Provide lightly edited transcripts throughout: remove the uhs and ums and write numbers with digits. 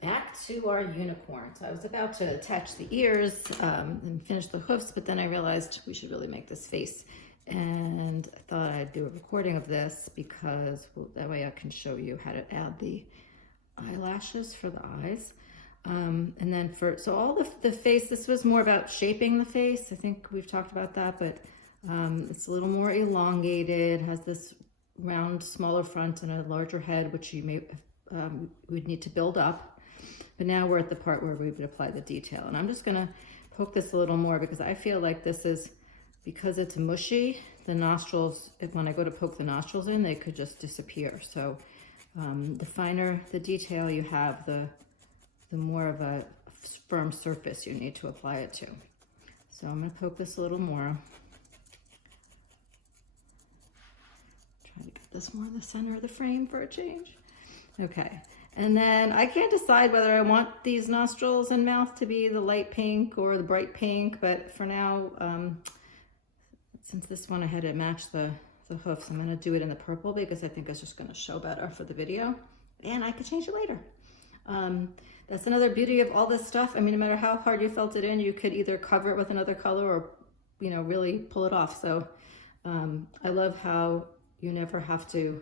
back to our unicorn. So I was about to attach the ears and finish the hoofs, but then I realized we should really make this face. And I thought I'd do a recording of this because that way I can show you how to add the eyelashes for the eyes. And then so all the face, this was more about shaping the face. I think we've talked about that, but it's a little more elongated, has this round, smaller front and a larger head, which you may would need to build up. But now we're at the part where we would apply the detail. And I'm just gonna poke this a little more because I feel like this is, because it's mushy, the nostrils, when I go to poke the nostrils in, they could just disappear. So the finer the detail you have, the more of a firm surface you need to apply it to. So I'm gonna poke this a little more. Try to get this more in the center of the frame for a change. Okay, and then I can't decide whether I want these nostrils and mouth to be the light pink or the bright pink, but for now, since this one I had to match the hoofs, I'm gonna do it in the purple because I think it's just gonna show better for the video, and I could change it later. That's another beauty of all this stuff. I mean, no matter how hard you felt it in, you could either cover it with another color or, you know, really pull it off. So I love how you never have to,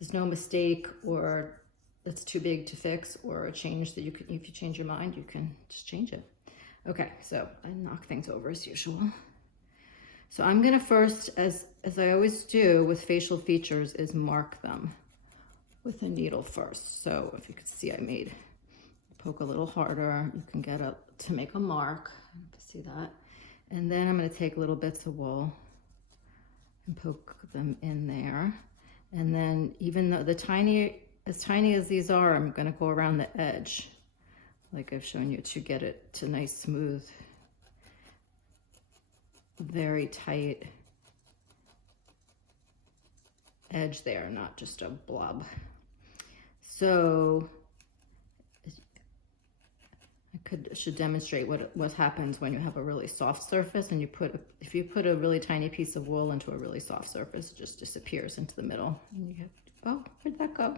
there's no mistake or it's too big to fix or a change that you can, if you change your mind, you can just change it. Okay, so I knock things over as usual. So I'm gonna first, as I always do with facial features, is mark them with a needle first. So if you could see, I made, poke a little harder, you can get up to make a mark, see that? And then I'm gonna take little bits of wool and poke them in there. And then even though as tiny as these are, I'm gonna go around the edge, like I've shown you, to get it to nice, smooth, very tight edge there, not just a blob. So I should demonstrate what happens when you have a really soft surface and if you put a really tiny piece of wool into a really soft surface, it just disappears into the middle. And you have, oh, where'd that go?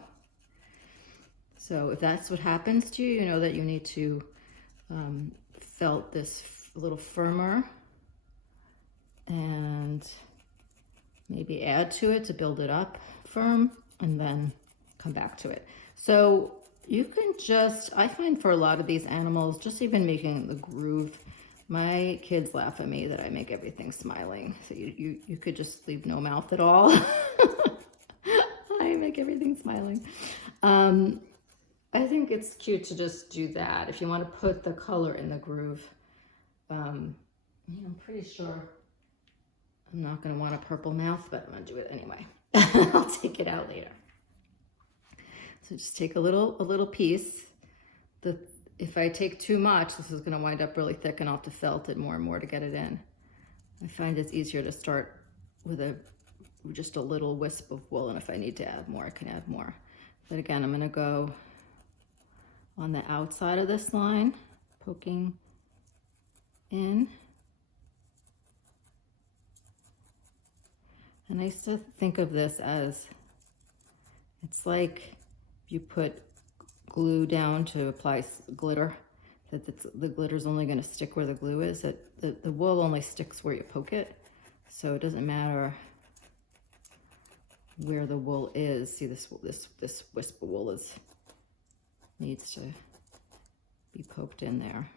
So if that's what happens to you, you know that you need to felt this a little firmer and maybe add to it to build it up firm and then come back to it. So you can just, I find for a lot of these animals, just even making the groove, my kids laugh at me that I make everything smiling. So you could just leave no mouth at all. I make everything smiling. I think it's cute to just do that. If you want to put the color in the groove, I'm pretty sure I'm not going to want a purple mouth, but I'm going to do it anyway. I'll take it out later. So just take a little piece. If I take too much, this is going to wind up really thick and I'll have to felt it more and more to get it in. I find it's easier to start with just a little wisp of wool, and if I need to add more, I can add more. But again, I'm going to go on the outside of this line, poking in. And I used to think of this as, it's like you put glue down to apply glitter, that the glitter's only going to stick where the glue is, that the wool only sticks where you poke it. So it doesn't matter where the wool is. See, this wisp of wool needs to be poked in there.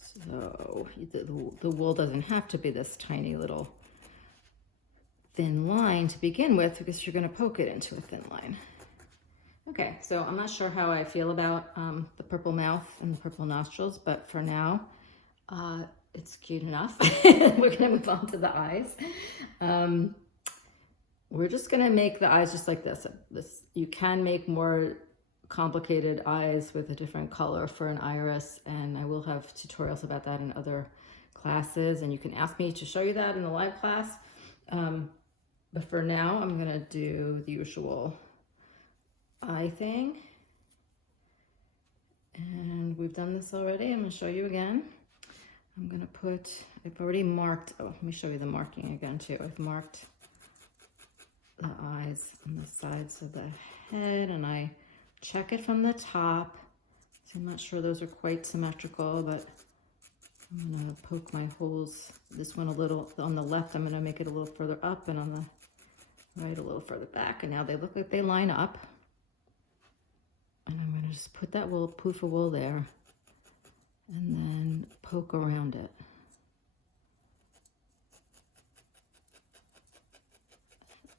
So the wool doesn't have to be this tiny little thin line to begin with, because you're going to poke it into a thin line. Okay, so I'm not sure how I feel about the purple mouth and the purple nostrils, but for now, it's cute enough. We're going to move on to the eyes. We're just going to make the eyes just like this. You can make more complicated eyes with a different color for an iris, and I will have tutorials about that in other classes, and you can ask me to show you that in the live class. But for now, I'm going to do the usual eye thing. And we've done this already. I'm going to show you again. I'm going to I've already marked, oh, let me show you the marking again too. I've marked the eyes on the sides of the head, and I check it from the top. So I'm not sure those are quite symmetrical, but I'm gonna poke my holes. This one a little, on the left, I'm gonna make it a little further up, and on the right, a little further back. And now they look like they line up. And I'm gonna just put that wool, poof of wool there, and then poke around it.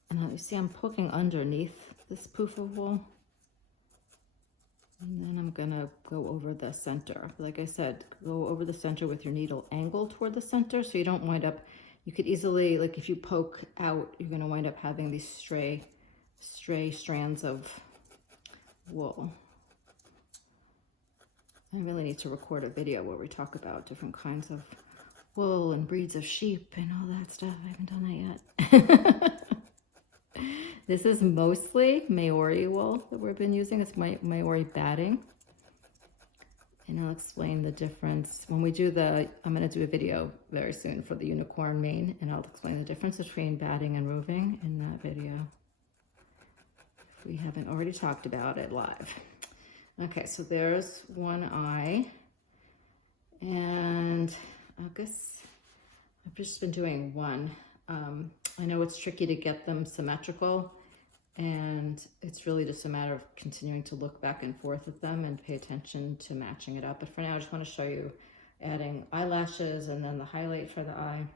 And you see I'm poking underneath this poof of wool. And then I'm gonna go over the center. Like I said, go over the center with your needle angled toward the center so you don't wind up, you could easily, like if you poke out, you're gonna wind up having these stray strands of wool. I really need to record a video where we talk about different kinds of wool and breeds of sheep and all that stuff. I haven't done that yet. This is mostly Maori wool that we've been using. It's Maori batting. And I'll explain the difference. When we do I'm gonna do a video very soon for the unicorn mane, and I'll explain the difference between batting and roving in that video, if we haven't already talked about it live. Okay, so there's one eye. And I guess I've just been doing one. I know it's tricky to get them symmetrical, and it's really just a matter of continuing to look back and forth at them and pay attention to matching it up. But for now, I just want to show you adding eyelashes and then the highlight for the eye.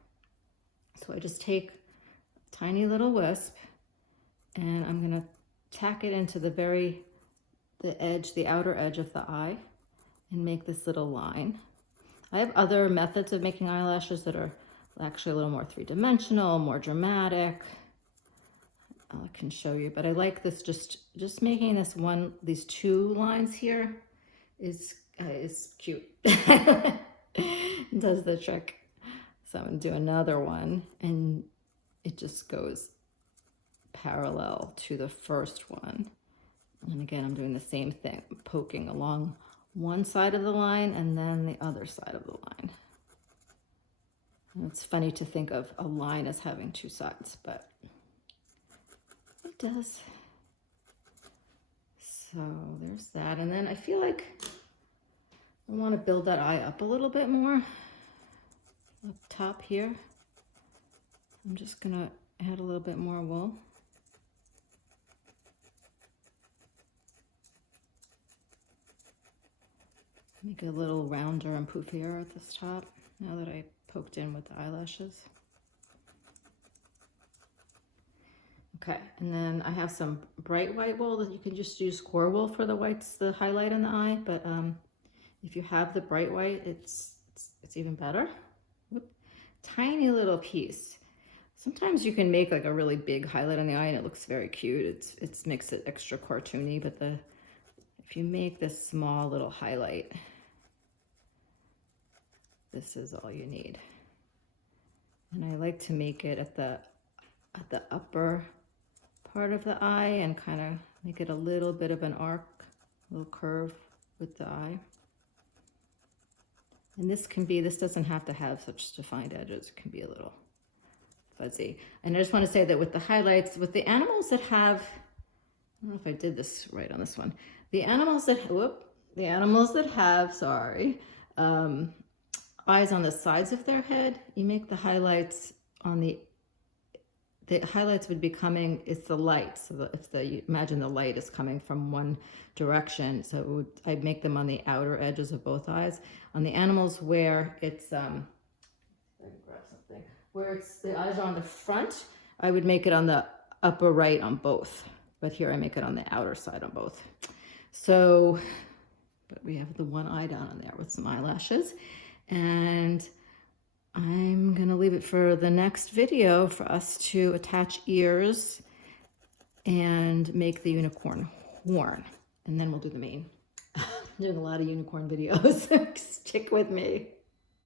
So I just take a tiny little wisp, and I'm going to tack it into the outer edge of the eye, and make this little line. I have other methods of making eyelashes that are actually a little more three-dimensional, more dramatic. I can show you, but I like this, just making these two lines here is cute. It does the trick. So I'm gonna do another one, and it just goes parallel to the first one. And again, I'm doing the same thing, poking along one side of the line and then the other side of the line. And it's funny to think of a line as having two sides, but it does. So there's that. And then I feel like I want to build that eye up a little bit more up top here. I'm just gonna add a little bit more wool. Make it a little rounder and poofier at this top now that I poked in with the eyelashes. Okay, and then I have some bright white wool that you can just use core wool for the whites, the highlight in the eye, but if you have the bright white, it's even better. Whoop. Tiny little piece. Sometimes you can make like a really big highlight on the eye and it looks very cute. It makes it extra cartoony, but if you make this small little highlight, this is all you need. And I like to make it at the upper part of the eye and kind of make it a little bit of an arc, a little curve with the eye. And this doesn't have to have such defined edges. It can be a little fuzzy. And I just want to say that with the highlights, with the animals that have, I don't know if I did this right on this one. The animals that have, eyes on the sides of their head, you make the highlights on the highlights would be coming, it's the light. So imagine the light is coming from one direction. So I'd make them on the outer edges of both eyes. On the animals where it's, where the eyes are on the front, I would make it on the upper right on both. But here I make it on the outer side on both. So, but we have the one eye down on there with some eyelashes. And I'm gonna leave it for the next video for us to attach ears and make the unicorn horn. And then we'll do the mane. I'm doing a lot of unicorn videos. Stick with me.